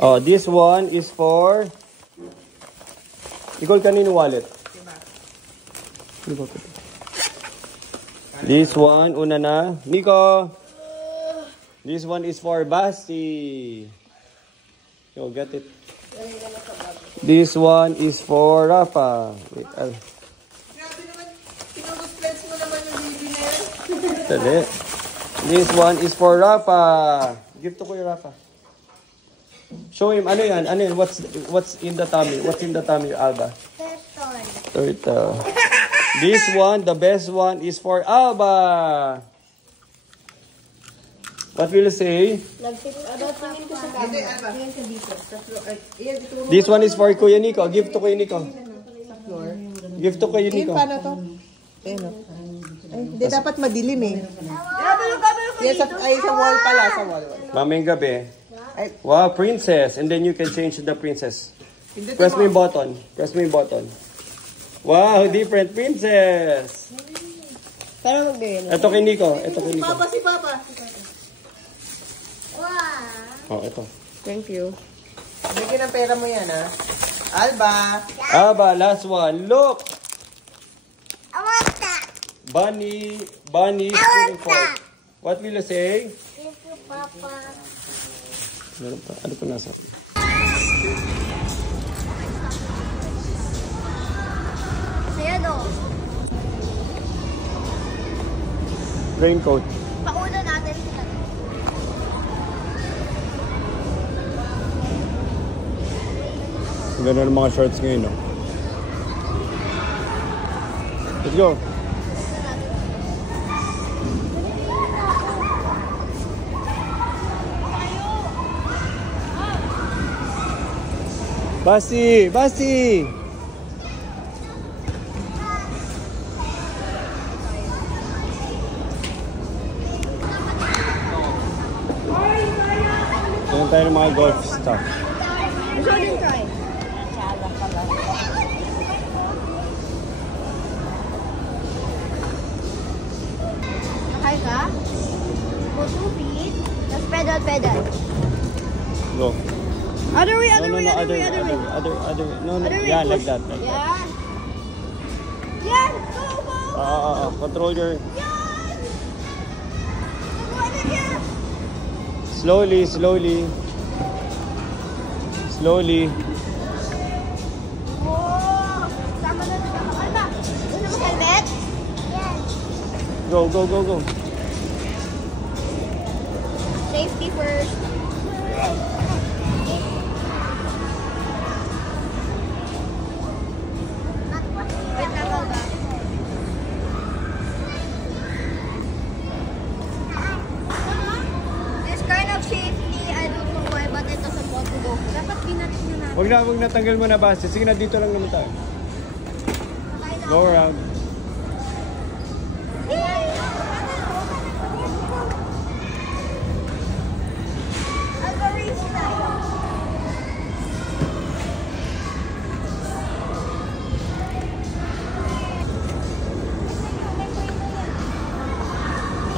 Oh, this one is for... Nicole, kanino wallet? This one, una na. Nico! This one is for Basti. Yo, get it. This one is for Rafa. Wait, grabe naman. Pinag-spreads mo naman yung baby na yan. Dali. This one is for Rafa. Give to Kuya Rafa. Show him. Ano yan? Ano yan? What's in the tummy? What's in the tummy, Alba? Turtle. This one, the best one, is for Alba. What will you say? This one is for Kuya Nico. Give to Kuya Nico. Give to Kuya Nico. Paano to? Hindi, dapat madilim eh. Yes, ay sa wall pala. Sa wall. Mamayang gabi. Wow, princess. And then you can change the princess. Press mo yung button. Press mo yung button. Wow, different princess. Pero mag-gawin. Ito kay Nico. Ito kay Nico. Papa, si Papa. Oh, ito. Thank you. Bigyan ng pera mo yan, ha? Alba. Alba, last one. Look! I want that. Bunny is pulling fork. What will you say? Thank you, Papa. Ano pa nasa? Saya dong. Raincoat. Pauna natin sila. Ang ganda ng mga shorts ngayon, no? Let's go. Basti! Basti! Ayan tayo ng mga golf stuff. Show them try. Nakay ka? Go 2 feet. Just pedal. Go. Other way. No, Other way. No, Other way. yeah, like that. Yeah. Yes, go. Control your... Yes. Go again. Slowly. Oh, sama na. Ano ba? Gusto mo helmet? Yes. Go. Safety first. Wait lang ba? This kind of safety, I don't know why, but it doesn't want to go. Dapat pinatin na natin. Huwag na tanggal mo na base. Sige na, dito lang naman tayo. Go around.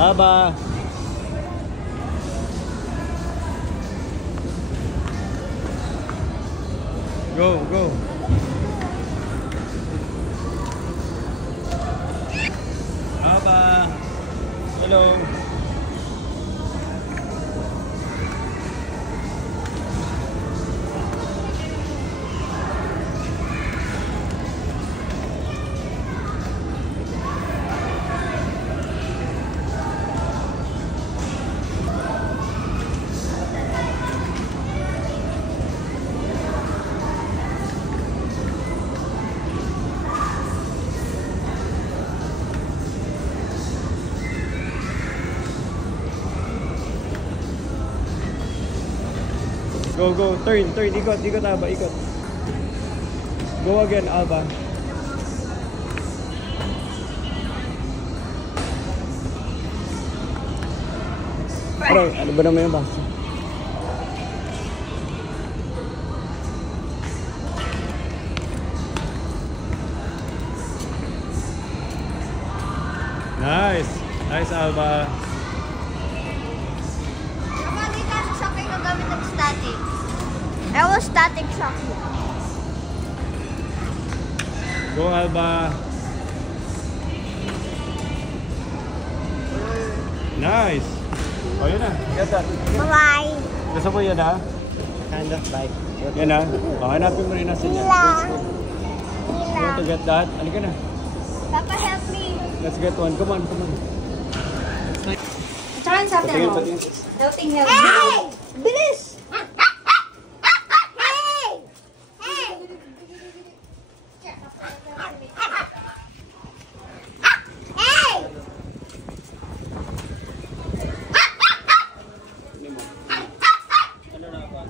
Aba. Go. Aba. Hello. Go. Turn. Ikot, Alba. Ikot. Go again, Alba. Aray, ano ba naman yung basa? Nice, Alba. Kapag di ka sasakay ng gamit ng static. I was static shock. Go, Alba. Nice. Oh, yun na. Get that. Bye-bye. Gusto mo yun, ha? Kind of like. Yan, ha? Oh, hanapin mo rin nasin yan. You want to get that? Halika na. Papa, help me. Let's get one. Come on, come on. Try something. Patingin, patingin. Helping. Hey! Bilis! Hey! Hey! Hey! Ano na ba?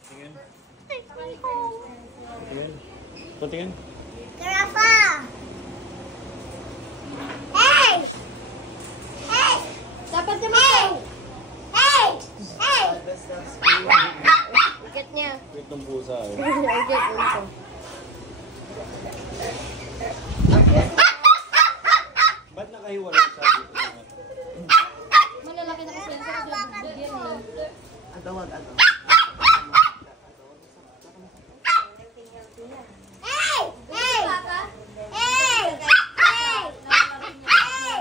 Patingin. Patingin. Patingin. Rafa! Hey! Hey! Dapat naman. Hey! Hey! Get niya. Wait ng pusa, eh. Get niya. Ba't nakahiwalay siya dito? Malalaki na kasi yan. Adawag. Hey! Hey! Hey! Hey! Hey!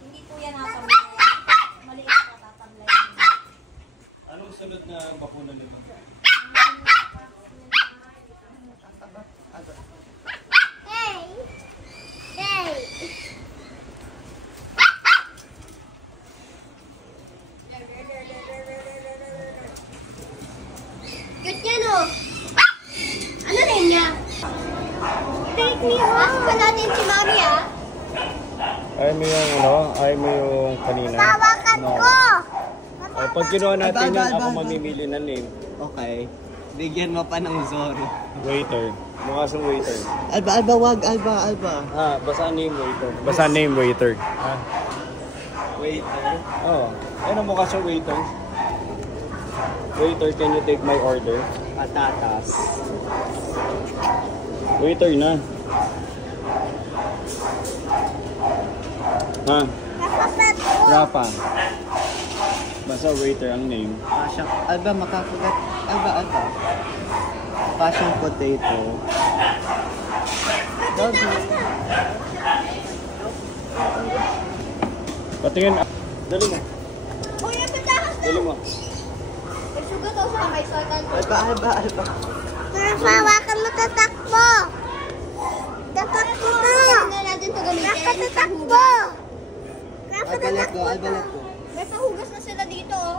Hindi po yan tatamlay. Maliit na tatamlay. Anong sunod na bakuna nito? Hey! Hey! Cute yan, oh. Ano rin niya? Take me home. Pasok ka natin si Mami, ah. Ay mo yung ano? Ay mo yung kanina? Tawakan No. ko. Ay, pag kinuha natin Alba, yan, Alba, ako Alba. mamimili ng name. Okay. Bigyan mo pa ng Zoro. Waiter. Mukha siyang waiter. Alba, wag. Alba. Ah, basta name waiter. Basta name waiter. Ah. Waiter. Oo. Ayun ang mukha siyang waiter. Waiter, can you take my order? Patatas. Waiter na. Ha? Nakapet ko. Rafa. Basta waiter ang name. Pasyang, Alba, makakugat. Alba. Pasyang potato. Doggy. Patingin. Dali mo. Uy, ang patakas na. Dali mo. Sugat ako sa may sotan. Alba. Rafa, ka mo tatakbo. Tatakbo na. Hindi natin ito gamitin. Rafa, tatakbo. Rafa, Alba, let tatakbo go. na. May pahugas na sila dito, oh.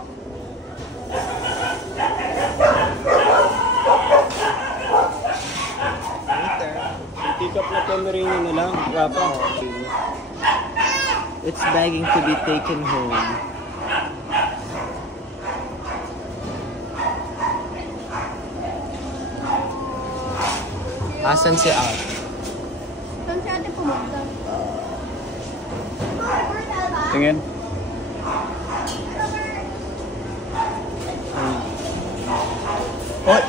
Waiter. Pick up na Pomeranian na lang. Rafa. It's begging to be taken home. Asan si Al? Saan si ate pumunta? Tingin. Oy!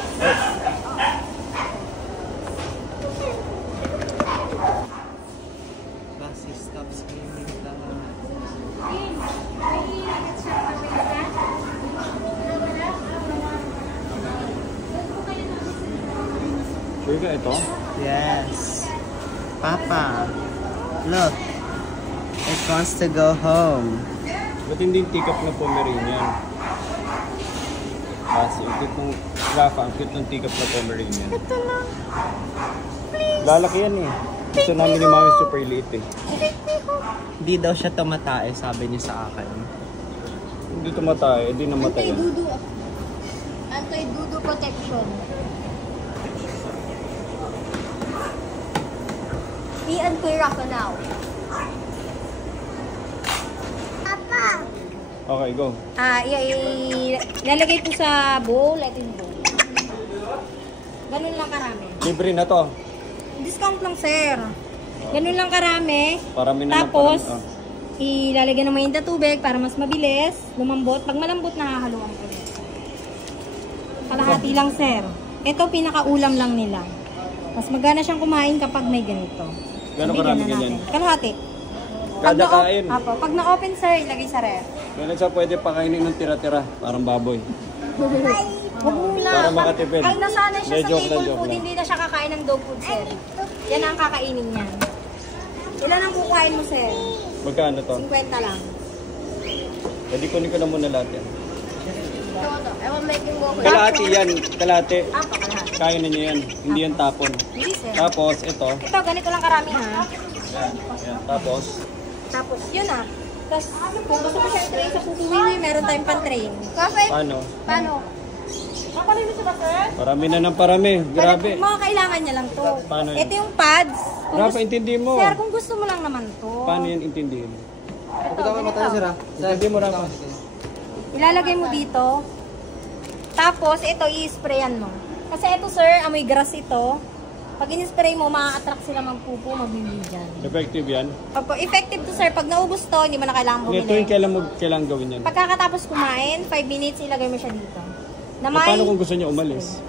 Basi, stop screaming ka. Sure ka ito? Yes. Papa, look. It wants to go home. Ba't hindi pick up na Pomeranian? Kasi ang cute ng Rafa, ang cute ng pick up na Pomeranian. Ito lang. Lalaki yan eh. Gusto namin ni Mami super liit eh. Hindi daw siya tumatae, sabi niya sa akin. Hindi tumatay, hindi namatay yan. Anti-dudu. Anti-dudu protection. Ian Kuya Rafa now. Papa. Okay, go. Ilalagay ko sa bowl. Ito yung bowl. Ganun lang karami. Libre na to. Discount lang, sir. Ganun lang karami. Parami na lang, Tapos, parami. ilalagay na mainit na tubig para mas mabilis, lumambot. Pag malambot, nakahaluan ko rin. Kalahati lang, sir. Ito, pinakaulam lang nila. Mas magana siyang kumain kapag may ganito. Gano'ng Bigyan karami na ganyan? natin. Kalahati. Kada kain. Apo, pag na-open, sir, ilagay sa ref. Meron siya pwede pakainin ng tira-tira. Parang baboy. Huwag muna. Para makatipid. Ay, nasanay siya sa Joke lang, table joke food, lang. hindi na siya kakain ng dog food, sir. Yan ang kakainin niya. Ilan ang kukuhain mo, sir? Magkano to? 50 lang. Pwede kunin ko na muna lahat yan. I will make him go. Kalahati yan. Kalahati. Apo, kalahati. Kaya na niya yan. Hindi yan tapon. Hindi, sir. Tapos, ito. Ito, ganito lang karami, ha? Yan. Tapos, Tapos, yun ah. Tapos, kung gusto mo siya i-train sa pupuwi, meron tayong pan-train. Coffee? paano? Paano? Kapanin mo siya ba, sir? Parami na ng parami. Grabe. Mga kailangan niya lang to. Paano yun? Ito yung pads. Kung Rafa, gusto- intindi mo. Sir, kung gusto mo lang naman to. Paano yan intindihin? Ito, ganito. Intindi mo, Rafa. Ilalagay mo dito. Tapos, ito, i-sprayan mo. Kasi ito, sir, amoy grass ito. Pag in-spray mo, ma-attract sila magpupo, magbibig dyan. Effective yan. Opo, effective to, sir. Pag naubos to, hindi mo na kailangan Ito yung bumili. kailangan gawin yan. Pagkakatapos kumain, 5 minutes, ilagay mo siya dito. Na Eh, may, paano kung gusto niya umalis?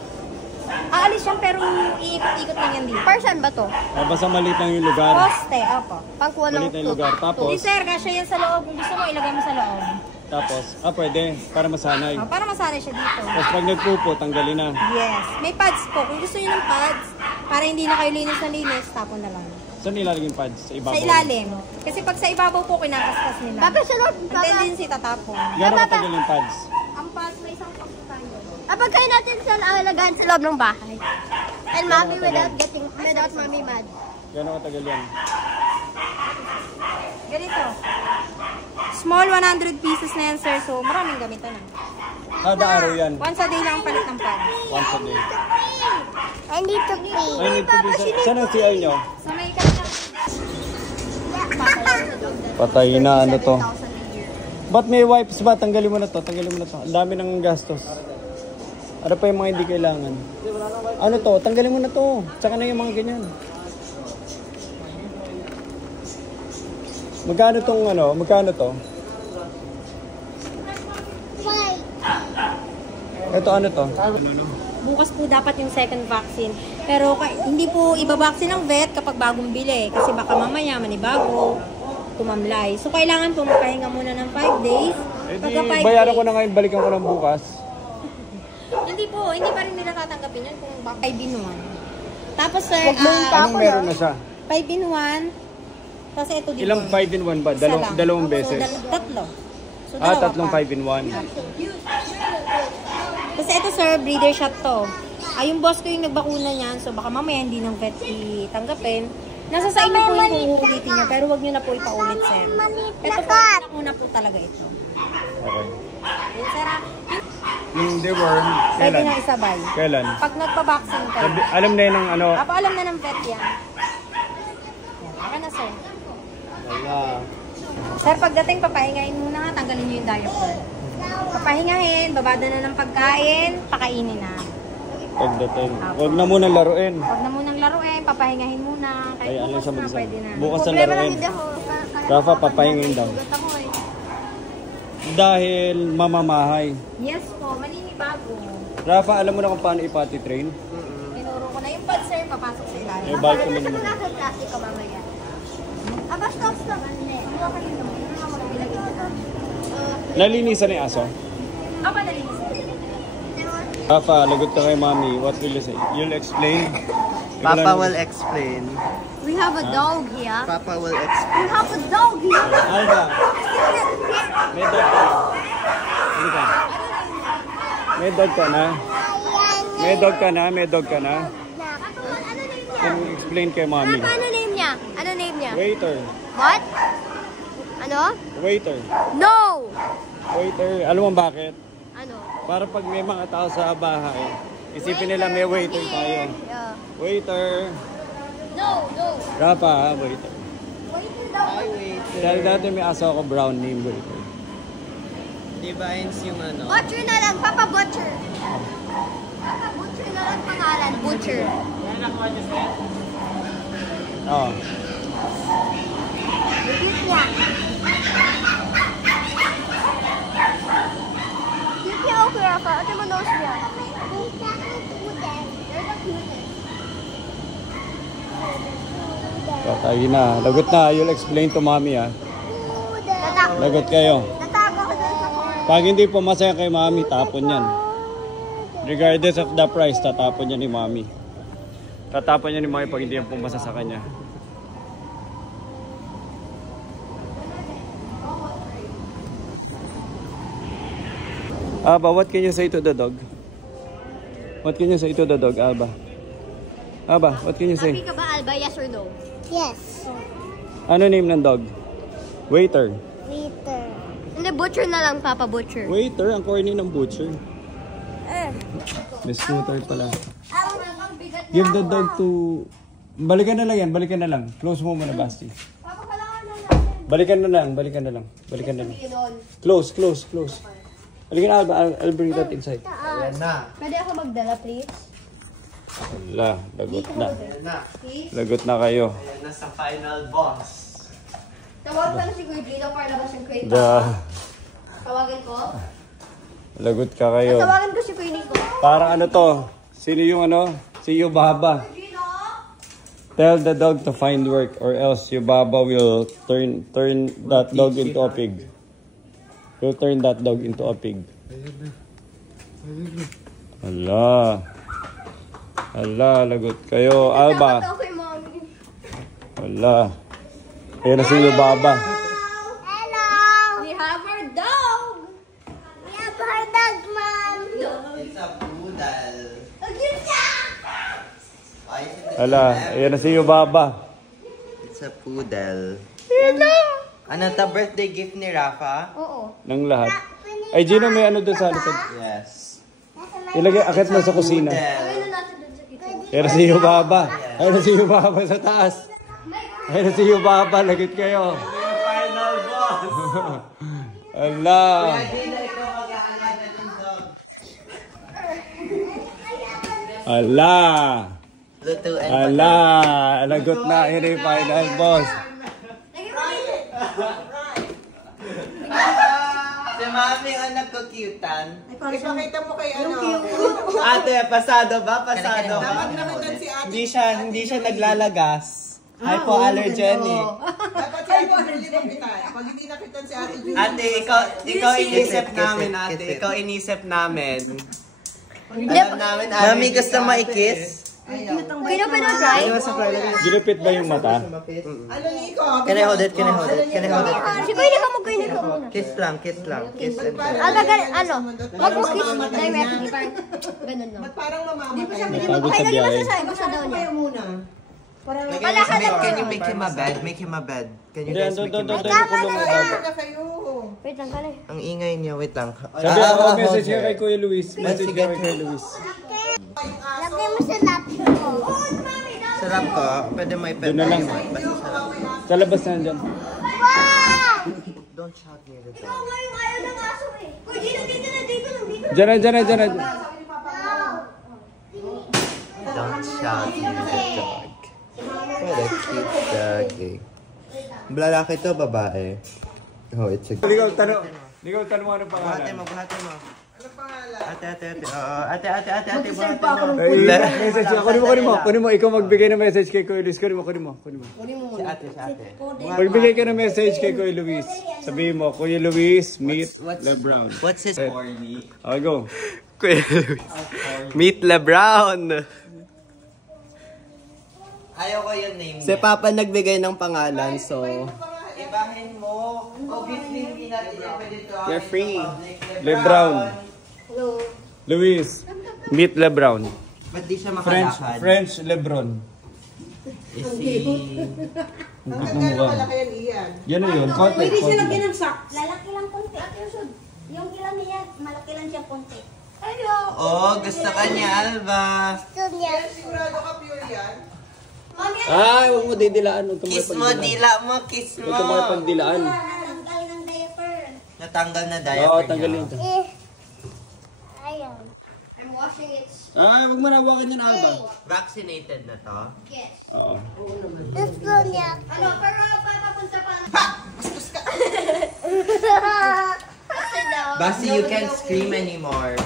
aalis yan, pero iikot-ikot lang yan dito. Person ba to? Basta maliit lang yung lugar. Poste, opo. Pangkuha ng Maliit na yung lugar. Tapos, Hindi, sir, kasya yan sa loob. Kung gusto mo, ilagay mo sa loob. pwede. Para masanay. Para masanay siya dito. Tapos pag nagpupo, tanggalin na. Yes. May pads po. Kung gusto niyo ng pads, para hindi na kayo linis na linis, tapon na lang. Saan ilalagay yung pads? Sa ibabaw? Sa ilalim. Kasi pag sa ibabaw po, kinakaskas nila. Papa, sunod. Ang Papa. tendency, tatapon. Gano'n katagal yung pads? Ang pads, may isang pads tayo. Pagkain natin sa alagaan sa loob ng bahay. And mommy without mommy mad. Gano'n katagal yan? Ganito. Small 100 pieces na yan, sir. So, maraming gamitan na. Kada araw yan. Once a day lang ang palit ng pads. Once a day. I need to pee. I need to be saan ang CR nyo? So, may kanya. Patay na ano to. Ba't may wipes ba? Tanggalin mo na to. Tanggalin mo na to. Ang dami ng gastos. Ano pa yung mga hindi kailangan? Ano to? Tanggalin mo na to. Tsaka na yung mga ganyan. Magkano tong ano? Magkano to? Why? Ito ano to? Bukas po dapat yung second vaccine. Pero hindi po ibabaksin ng vet kapag bagong bili. Kasi baka mamaya manibago, tumamlay. So kailangan po magpahinga muna ng 5 days. Eh di, Pagka 5 bayaran days, ko na ngayon. Balikan ko lang bukas. hindi pa rin nila tatanggapin yan kung baka 5 in 1. Tapos sir, Anong meron na siya? 5 in 1. Kasi ito dito. Ilang 5 in 1 ba? Isa lang. Dalawang beses. So, tatlo. So, Tatlong pa. 5 in 1. Kasi ito sir, breeder shot to. Yung boss ko yung nagbakuna niyan. So baka mamaya hindi ng vet itanggapin. Nasa sa inyo po yung kung uulitin niya. Pero wag niyo na po ipaulit sir. Ito po, pinakuna po talaga ito. Okay. Yun sir, Yung deworm, pwede kailan? na isabay. Kailan? Pag nagpa-vaccine ka. Alam na yun ng ano? Alam na ng vet yan. Yan, na sir. Wala. Sir, pagdating papahingahin muna, tanggalin niyo yung diaper. Papahingahin, babada na ng pagkain, pakainin na. Pagdating. Huwag na muna laruin. Huwag na munang laruin, papahingahin muna. Ay, Kahit ano bukas siya na, mag-isa? pwede na. Bukas na Problema lang laruin. hindi ako. Rafa, papahingahin daw. Gulat ako eh. Dahil mamamahay. Yes po, maninibago. Rafa, alam mo na kung paano ipati train? Tinuro ko na yung pad, sir, papasok sa ilalim. Eh, bakit Ano naman sa naman? mga klase ko mamaya? Stop. Nalinisan na yung aso? Apa, nalinis. Rafa, lagot ka kay mami. What will you say? You'll explain? Papa will explain. We have a dog here. Papa will explain. We have a dog here. Alba, may dog ka na. Hindi ka. May dog ka na. May dog ka na. May dog ka na. Ano name niya? Can you explain kay mami? Ano name niya? Ano name niya? Waiter. What? Ano? Waiter. No! Waiter. Alam mo bakit? Ano? Para pag may mga tao sa bahay, isipin nila may waiter tayo. Yeah. Waiter. No. Rafa, ha? Waiter. Waiter daw. Hi, waiter. Dahil dati may aso ako brown name waiter. Divines yung ano. Butcher na lang. Papa Butcher. Papa Butcher na lang pangalan. Butcher. Oo. Cute niya. Cute niya ako, Rafa. Ate mo nose niya. They're the cutest. Patay na. Lagot na. You'll explain to mami, ha? Natakot. Lagot kayo. Natago ko dun sa corner. Pag hindi po masaya kay mami, tapon yan. Regardless of the price, tatapon niya ni Mommy. Tatapon niya ni Mommy pag hindi yan pumasa sa kanya. Alba, what can you say to the dog? What can you say to the dog, Alba? Alba, what can you say? Happy ka ba, Alba? Yes or no? Yes. Ano name ng dog? Waiter. Waiter. Hindi, butcher na lang, Papa, butcher. Waiter, ang corny ng butcher. May scooter pala. Give the dog to... Balikan na lang yan, balikan na lang. Close mo muna, Basti. Balikan na lang, balikan na lang. Balikan na lang. Close. Balikan na, Alba, I'll bring that inside. Ayan na. Pwede ako magdala, please? Wala, lagot na. Ayan na. Lagot na kayo. Ayan na sa final boss. Tawag ka na si Kuya Gino para labas yung crate. Tawagin ko? Lagot ka kayo. Tawagin ko si Kuya Nico. Parang ano to? Sino yung ano? Si Yubaba. Tell the dog to find work or else Yubaba will turn that dog into a pig. He'll turn that dog into a pig. Hala. Hala, lagot kayo. Alba. Tawag kay Mommy. Hala. Ayan na si Yubaba. Hello. We have our dog! We have our dog, Mom. It's a poodle. Again siya! Why is it Hala, ayan na si Yubaba. It's a poodle. Ano ta birthday gift ni Rafa? Oo. Ng lahat. Ay, Gino, may ano doon sa likod. Yes. Ilagay, akit mo sa kusina. Gawin na natin dun sa kitchen. Ayan na si Yubaba. Ayan na si Yubaba sa taas. Ayan na si Yubaba. Lagit kayo. Final boss! Ala. Gina, ikaw mag-aalaga ng dog. Ala. Lutuin pa Ala. Lagot na. Yun yung final boss. Si Mami ang nagkukutan. Ipakita mo kay ano. Ate, pasado ba? Pasado ba? Dapat nakitan si ate. Hindi siya naglalagas. Hypoallergenic. Dapat si ate Julie nakitan. Pag hindi nakitan si ate Julie. Ate, ikaw inisip namin, ate. Ikaw inisip namin. Alam namin, ate. Mami, gusto ma-i-kiss? Kino pa na try? Ginupit ba yung mata? Ano ni Iko? Can I hold it? Si Kuya Nico, mag-Kuya Nico muna. Kiss lang. Kiss and tell. Ano? Wag mo kiss directly. Parang ganun lang. Ba't parang mamamatay? Pagod sa biyahe. Gusto daw niya. Kaya muna. Make him a bed. Make him a bed. Can you Hindi, guys doon, make him doon, a doon, bed? doon, doon, doon. Na kayo. Wait lang, kali. Ang ingay niya. Wait lang. Sabi ako, message ka kay Kuya Luis. Message ka kay Kuya Luis. Lagay mo sa laptop ko. Sarap ka. Pwede mo Doon na lang. Basta sarap. Sa labas na dyan. Wow! Don't shout near the dog. Ngayon ayaw ng aso eh. Kuya Gino, dito na. Dyan na. Don't shout near the dog. What a cute doggy. Lalaki to, babae. Oh, it's a... Ligaw, tanong mo ano pangalan. Buhati mo. Ano pangalan? Ate. Oo, ate, buhati mo. Message ka. Kunin mo. Ikaw magbigay ng message kay Kuya Luis. Kunin mo. Si ate. Magbigay ka ng message kay Kuya Luis. Sabihin mo, Kuya Luis, meet LeBron. What's his corny? Okay, go. Kuya Luis. Meet LeBron. Ayaw ko yung name niya. Si Papa nagbigay ng pangalan, so... Ibahin mo. Obviously, hindi natin yung pwede to. You're free. LeBron. Luis, meet LeBron. Ba't di siya makalakad? French LeBron. Is he... Ang ganda na malaki yan iyan. Yan na yun. Konti. Lalaki lang konti. Yung ilan niya, malaki lang siya konti. Oh, gusto ka niya, Alba. Gusto niya. Sigurado ka pure yan? Ay, huwag mo didilaan. Kiss mo, dila mo, kiss mo. Huwag ka mga pagdilaan. Natanggal ng diaper. Natanggal na diaper Oo, niya. tanggalin ito. Ayaw. I'm washing it. Ay, huwag mo nawakan yan, Alba. Vaccinated na to? Yes. Oo. Gusto niya. Ano, pero papunta pa. Basi, you can't scream anymore.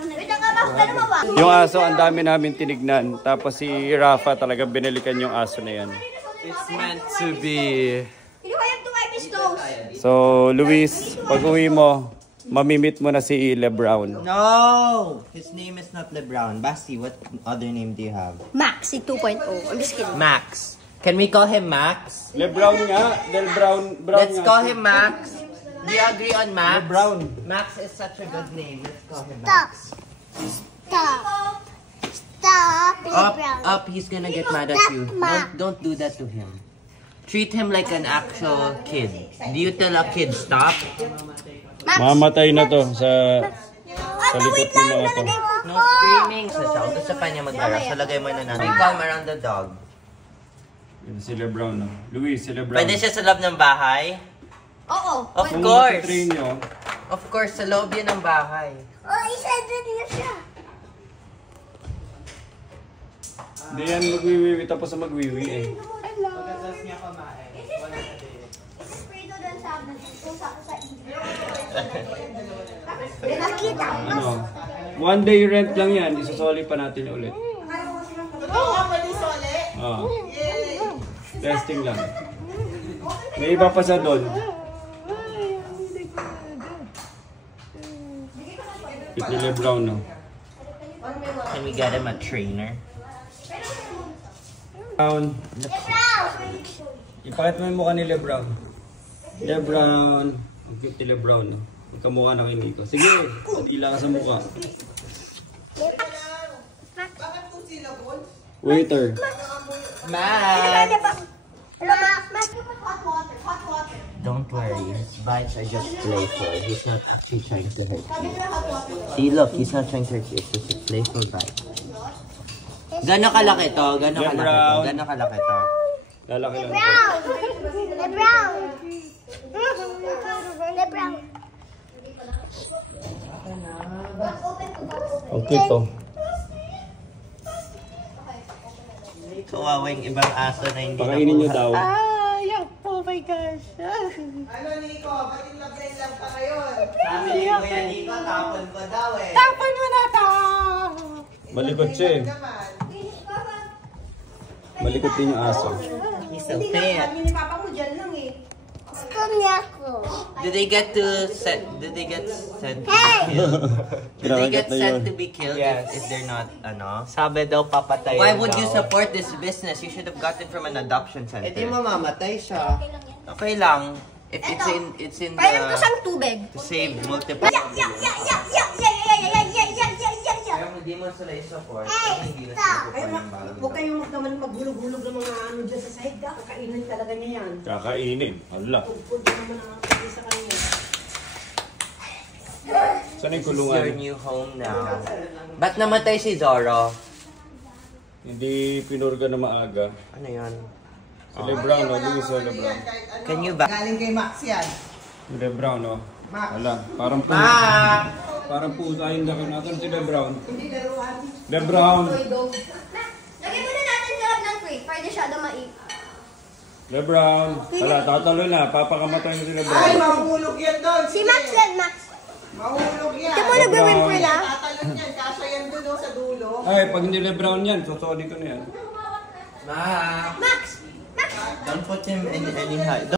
Wait lang ka, basta ano ba? Yung aso, ang dami namin tinignan. Tapos si Rafa talagang binalikan yung aso na yan. It's meant to be. You have to wipe his nose. So, Luis, pag uwi mo, mamimit mo na si LeBron. No! His name is not LeBron. Basti, what other name do you have? Maxi 2.0. I'm just kidding. Max. Can we call him Max? LeBron nga. Brown Let's nga. call him Max. Do you agree on Max? LeBron. Max is such a good name. Let's call him Stop. Max. Stop. Stop. Up, he's gonna get mad at you. Don't do that to him. Treat him like an actual kid. Do you tell a kid stop? Mamatay na to sa likod ng mga to. No screaming. Sa siya, kung gusto pa niya mag-alala, so lagay mo na natin. Calm around the dog. Yun si LeBron, no? Luis, si LeBron. Pwede siya sa loob ng bahay? Oo. Of Kung course. matatrain nyo, Of course, sa loob yun ng bahay. Oh, isa din niya siya. hindi yan magwiwiwi tapos na magwiwi eh. Nakita mo. Ano? One day rent lang yan, isusoli pa natin ulit. Oo, pwede sole. Ah. Testing lang. May iba pa sa doon. Kit ni LeBron, no? Can we get him a trainer? LeBron. Ipakit mo yung mukha ni LeBron. LeBron. Ang cute ni LeBron, no? Magkamukha na kay Nico. Sige, dila ka sa mukha. Bakit po sila po? Waiter. Max! Hello, Max. Hot water, hot water. Don't worry, his bites are just playful. He's not actually trying to hurt Sabi you. nila hot water. See, look, he's not trying to hurt you. It's just a playful bite. Gano'n kalaki to? Gano'n kalaki to? Brown. Gano'n kalaki to? Lalaki lang. Brown. The brown. The brown. Ang cute, oh. Kawawa yung ibang aso na hindi Pakainin nyo daw. Ano, Nico? Ba't in love ka ngayon? Sabi ni Kuya Nico, tapon ko daw eh. Tapon mo na to! Malikot siya eh. Malikot din yung aso. He's so fat. Sabi ni Papa mo dyan lang eh. Gusto niya ako. Did they get sent to be killed? Did they get Kinakagat na sent yun. to be killed if they're not, ano? Sabi daw papatay. Why would you support this business? You should have gotten from an adoption center. Eh di mamamatay siya. Okay lang. If it's in Painom ko the siyang tubig. to save multiple. Kaya hindi mo sila i-support. Hindi na sila support ng bago. Huwag kayong naman maghulog-hulog ng mga ano dyan sa sahig. Kakainin talaga niya yan. Kakainin. Hala. Huwag naman ang pagkain sa kanya. Saan yung This is your kulungan? new home now. Ba't namatay si Zorro? Hindi pinurga na maaga. Ano yan? Si LeBron, no? Luis sa LeBron. Can you back? Galing kay Max yan. Si LeBron, no? Hala. Parang po. Ah! Parang po tayong laki natin si LeBron. Hindi laruan. LeBron. Lagyan mo na natin sa loob ng crate para di siya dumai. LeBron. Hala, tatalo na. Papakamatay na si Ay, LeBron. mahulog yan doon. Si Max yan, Max. Mahulog yan. Ito mo nagwe-whimper na. Tatalon yan. Kasha yan doon oh, sa dulo. Ay, pag hindi LeBron yan, susoli ko na yan. Max! Max. Don't put him in any height.